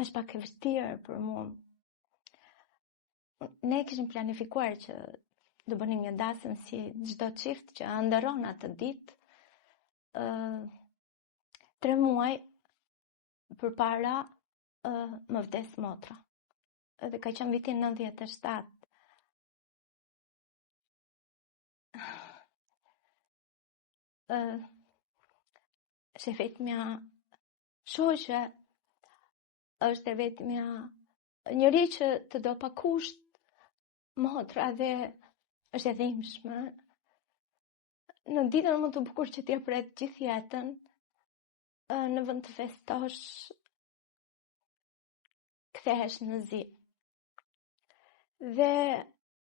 është pak e vështirë për mua. Ne kishim planifikuar që do bënim një dasëm si çdo çift që ndëron atë ditë 3 muaj përpara më vdes motra. Dhe ka qenë vitin 97. Është vetmja shoqe, është vetmja njëri që të do pa kusht motra dhe është e dhimbshme. Në ditën më të bukur që t'ja pret gjithë jetën, në vend të festosh, kthehesh në zi. Dhe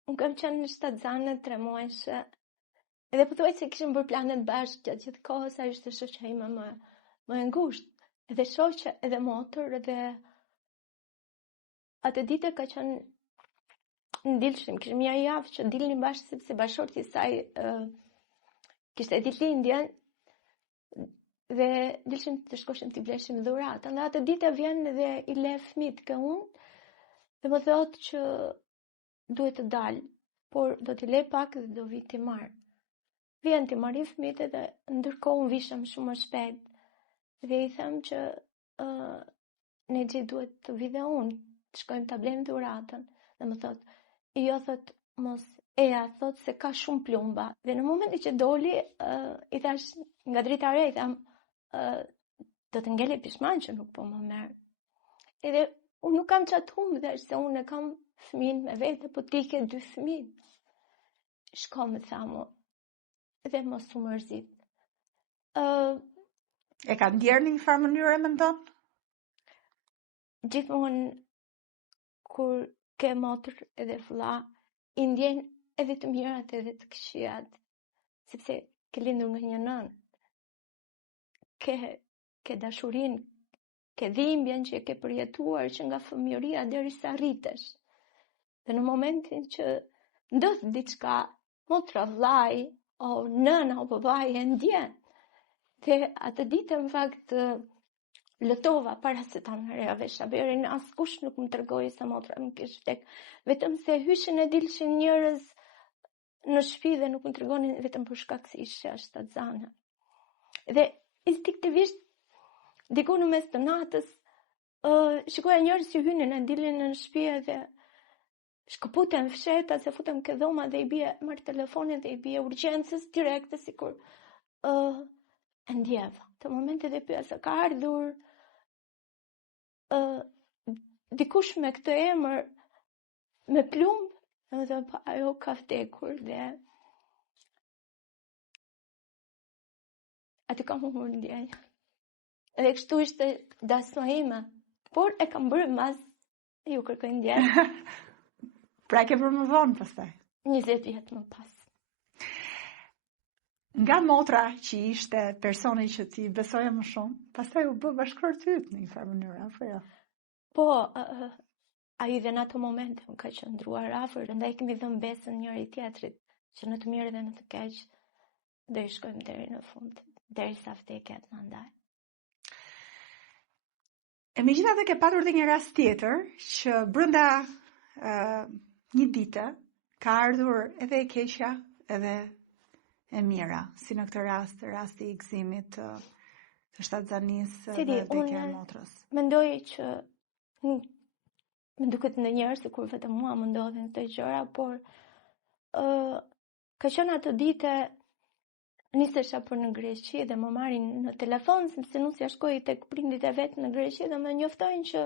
unë kam qenë në shtatzane 3 muajshe, edhe pothuajse kishim bërë planet bashkë gjatë gjithë kohës, ajo ishte shoqja ime më e ngushtë, edhe shoqe, edhe motër, edhe atë ditë ka qenë ndilshëm, kishim një javë që dilnim bashkë sepse bashorti i saj kishte ditëlindjen dhe dilshim të shkoshim t'i bleshim dhuratën. Dhe atë ditë vjen dhe i le fëmijët ke unë dhe më thotë që duhet të dal, por do t'i le pak dhe do vi t'i marr. Vjen t'i marrin fëmijët dhe ndërkohë unë vishëm shumë më shpejt dhe i them që ne gjithë duhet të vi dhe unë, të shkojmë t'a blejmë dhuratën. Dhe më thotë, jo, thot, mos eja, thot se ka shumë plumba. Dhe në momentin që doli, i thash nga drita re, i tham, do të ngeli pishman që nuk po më merr. Edhe unë nuk kam çat humbë, se unë e kam fëmin me vete, po ti ke 2 fëmijë. Shko, më thamu, dhe mos u mërzit. E ka ndjerë një farë mënyrë, mendon? Gjithmonë kur ke motër edhe vëlla, i ndjen edhe të mirat edhe të këqijat, sepse ke lindur nga një nën, ke dashurinë, ke dhimbjen që ke përjetuar që nga fëmijëria derisa rritesh. Dhe në momentin që ndodh diçka, motra, vllai, o nëna, o babai e ndjen. Dhe atë ditë në fakt lëtova para se ta merrja vesh haberin, askush nuk më tregoi se motra më kishte vdek. Vetëm se hyshin e dilshin njerëz në shtëpi dhe nuk më tregonin vetëm për shkak se isha shtatzane. Dhe instinktivisht diku në mes të natës shikoja njerëz që hynin e dilnin në shtëpi dhe shkëputen fsheta se futem ke dhoma dhe i bie marr telefonin dhe i bie urgjencës direkte sikur e ndjeva. Të momentit dhe pyet se ka ardhur dikush me këtë emër me plumb, dhe ajo ka vdekur dhe aty kam humbur ndjenjë. Edhe kështu ishte dasma ime, por e kam bërë mas ju kërkoj ndjenjë. Pra ke bërë më vonë pastaj? 20 vjet më pas. Nga motra që ishte personi që ti besoje më shumë, pastaj u bë bashkëpunëtor ty në një farë mënyrë, apo jo? Po, ai dhe në ato momente më ka qëndruar afër, ndaj kemi dhënë besën njëri tjetrit, që në të mirë dhe në të keq do i shkojmë deri në fund, derisa vdekja të na ndaj. E megjithatë ke patur edhe një rast tjetër që brenda një dite ka ardhur edhe e keqja edhe e mira, si në këtë rast, rasti i gëzimit të shtatzanisë dhe vdekja e motrës. Mendoj që më duket ndonjëherë sikur vetëm mua më ndodhin këto gjëra, por ka qenë atë ditë nisesha për në Greqi dhe më marrin në telefon sepse nusja shkoi tek prindit e vet në Greqi dhe më njoftojnë që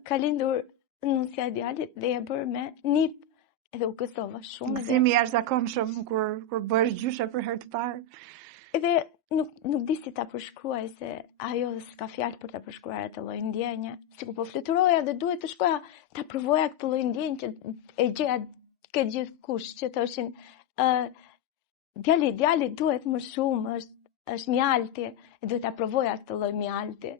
ka lindur nusja e djalit dhe e bërë me nip. Edhe u gëzova shumë. Gëzimi i jashtëzakonshëm kur bëhesh gjyshe për herë të parë. Edhe nuk di si ta përshkruaj se ajo s'ka fjalë për ta përshkruar atë lloj ndjenje. Sikur po fluturoja dhe duhet të shkoja ta provoja këtë lloj ndjenje që e gjeja ke gjithkush që thoshin djali duhet më shumë, është mjalti, e duhet ta provoja këtë lloj mjalti.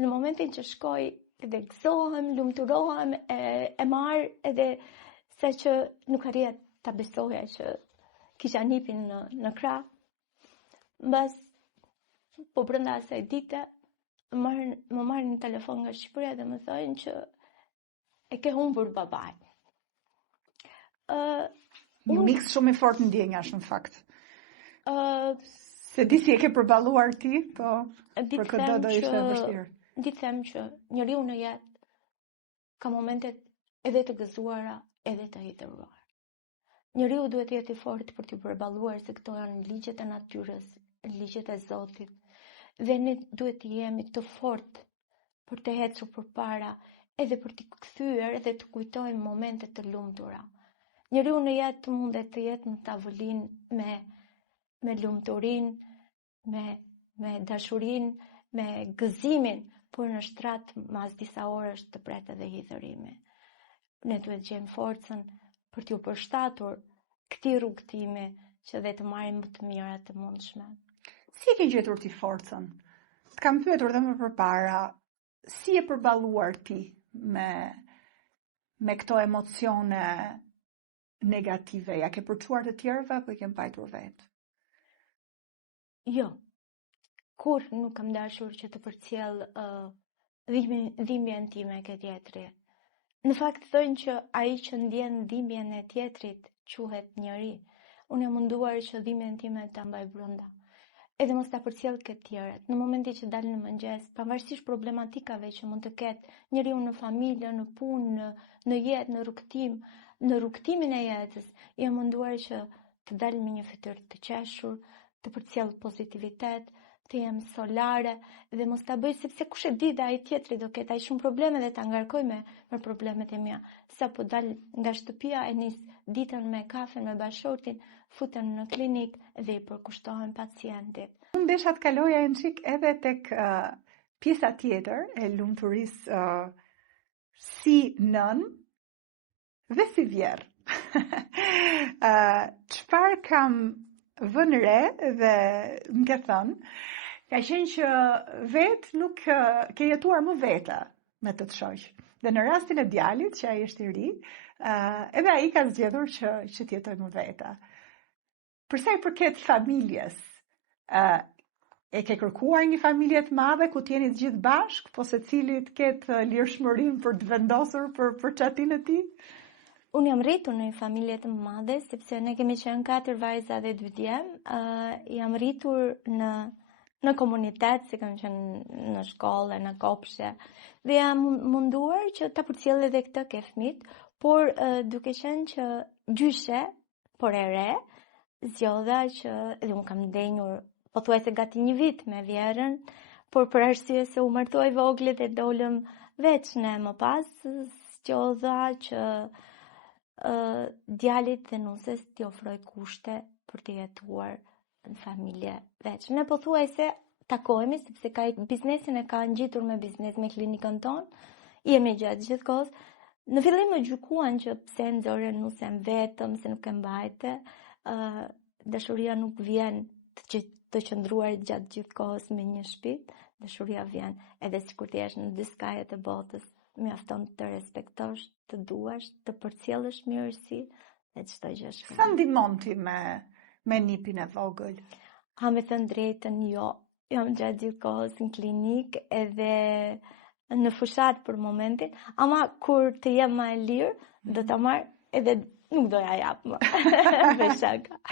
Në momentin që shkoj dhe gëzohem, lumturohem, e marr edhe sa që nuk arrija ta besoja që kisha nipin në krah. Mbas po brenda asaj dite më marrin në telefon nga Shqipëria dhe më thojnë që e ke humbur babain. Një miks shumë i fort ndjenjash në fakt. Se di si e ke përballuar ti, po për këtë do ishte vështirë. Di them që njeriu në jetë ka momentet edhe të gëzuara, edhe të hidhëruar. Njeriu duhet të jetë i fortë për të përballuar se këto janë ligjet e natyrës, ligjet e Zotit. Dhe ne duhet të jemi të fortë për të ecur përpara, edhe për të kthyer dhe të kujtojmë momentet të lumtura. Njeriu në jetë mundet të jetë në tavolinë me lumturinë, me dashurinë, me gëzimin, por në shtrat mas disa orësh të pret edhe hidhërimi. Ne duhet të gjejmë forcën për t'ju përshtatur këtij rrugtimi që dhe të marrim më të mirat të mundshme. Si e ke gjetur ti forcën? Të kam pyetur edhe më përpara, si e përballuar ti me këto emocione negative? Ja ke përçuar të tjerëve apo i ke mbajtur vetë? Jo. Kur nuk kam dashur që të përcjell dhimbjen time ke tjetri. Në fakt thonë që ai që ndjen dhimbjen e tjetrit quhet njeri. Unë jam munduar që dhimbjen time ta mbaj brenda. Edhe mos ta përcjell ke tjerët. Në momentin që dal në mëngjes, pavarësisht problematikave që mund të ketë njeriu në familje, në punë, në jetë, në rrugtimin e jetës, jam munduar që të dal me një fytyrë të qeshur, të përcjell pozitivitet, të jem solare dhe mos ta bëj sepse kush e di dhe ai tjetri do ketë ai shumë probleme dhe ta ngarkoj me problemet e mia. Sa po dal nga shtëpia e nis ditën me kafen me bashortin, futen në klinik dhe i përkushtohen pacientit. Unë desha të kaloja një çik edhe tek pjesa tjetër e lumturisë si nën dhe si vjerë. Çfarë kam vënë re dhe më ke thënë, ka qenë që vetë nuk ke jetuar më vete me të shoq. Dhe në rastin e djalit, që ai është i ri, edhe ai ka zgjedhur që të jetojë më vete. Për sa i përket familjes, e ke kërkuar një familje të madhe ku t'jeni të gjithë bashkë, po secili të ketë lirshmërinë për të vendosur për çatin e tij? Unë jam rritur në një familje të madhe, sepse ne kemi qenë 4 vajza dhe 2 djem. Jam rritur në komunitet, si kam qenë në shkollë, në kopshte, dhe jam munduar që ta përcjell edhe këtë ke fëmijët, por duke qenë që gjyshe, por e re, zgjodha që edhe unë kam ndenjur pothuajse gati 1 vit me vjerën, por për arsye se u martoj vogël dhe dolëm veç ne më pas, zgjodha që djalit dhe nuses t'i ofroj kushte për të jetuar në familje veç. Ne pothuajse takohemi sepse biznesin e ka ngjitur me biznes me klinikën tonë, jemi gjatë gjithë kohës. Në fillim më gjykuan që pse nxore nusen vetëm, se nuk e mbajte, dashuria nuk vjen të qëndruar gjatë gjithë kohës me një shtëpi, dashuria vjen edhe sikur ti jesh në dy skajet e botës. Mjafton të respektosh, të duash, të përcjellësh mirësi dhe çdo gjë shumë. Sa ndihmon ti me nipin e vogël? Ha me thënë drejtën, jo. Jam gjatë gjithë kohës në klinik edhe në fushat për momentin, ama kur të jem më e lirë, do ta marr edhe nuk do ja jap më. Me shaka.